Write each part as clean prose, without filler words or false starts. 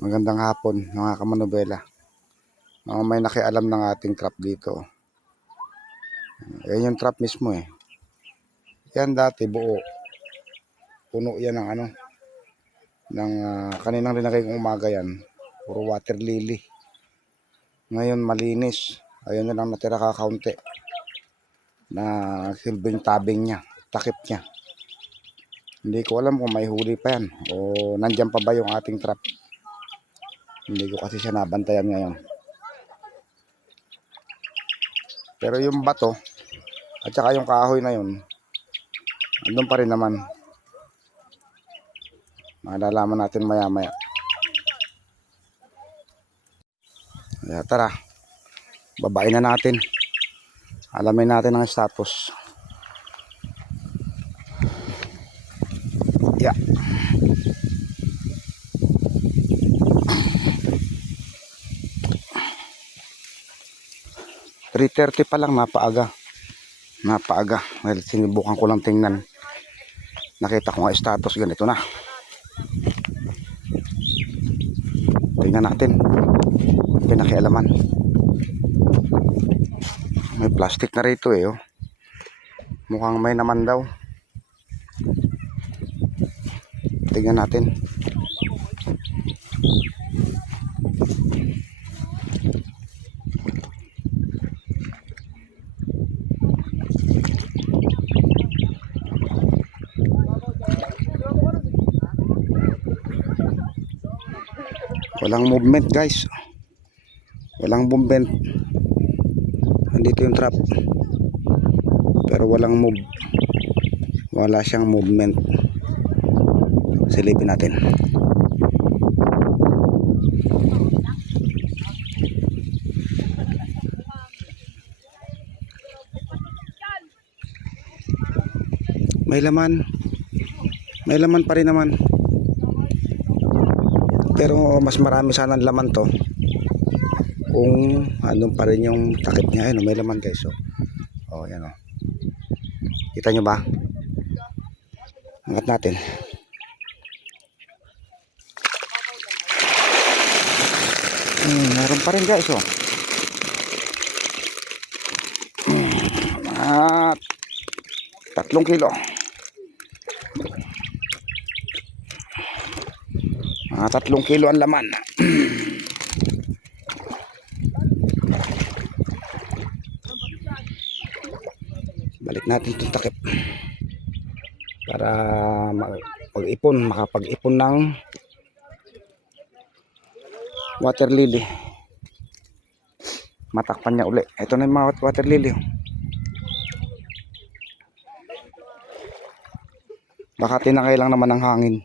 Magandang hapon mga kamanobela. Mga may nakialam ng ating trap dito. Yan yung trap mismo eh. Yan dati buo. Puno yan ng kaninang linagay kong umaga yan. Puro water lily. Ngayon malinis. Ayun na lang natira kakaunti. Na silbing tabing niya. Takip niya. Hindi ko alam kung may huli pa yan. O nandyan pa ba yung ating trap. Hindi ko kasi siya nabantayan ngayon. Pero yung bato at saka yung kahoy na yun, andun pa rin naman. Malalaman natin maya maya. Kaya tara, babain na natin. Alamin natin ang status. Yeah. "3:30 pa lang, napaaga. Well, sinubukan ko lang tingnan. Nakita ko nga status, ganito na. Tingnan natin. Pinakialaman. May plastic na rito eh. Oh. Mukhang may naman daw. Tingnan natin. Walang movement guys. Walang movement. Andito yung trap. Pero walang move. Wala siyang movement. Silipin natin. May laman. May laman pa rin naman. Pero mas marami sana ang laman to kung andun pa rin yung takip niya. Ayun, may laman guys. Oh, yan oh. Kita nyo ba? Angat natin. Meron pa rin guys oh. At 3 kilo. 3 kilo ang laman. Balik natin itong takip para makapag-ipon ng water lily. Matakpan niya uli. Ito na yung mga water lily. Baka tinangay lang naman ng hangin.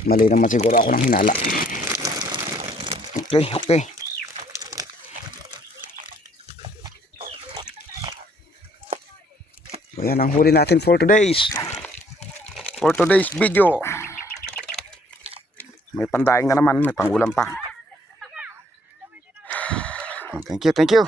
Mali naman siguro ako ng hinala. Okay. So yan ang huli natin for today's video. May pandaing na naman, may pangulam pa. Thank you.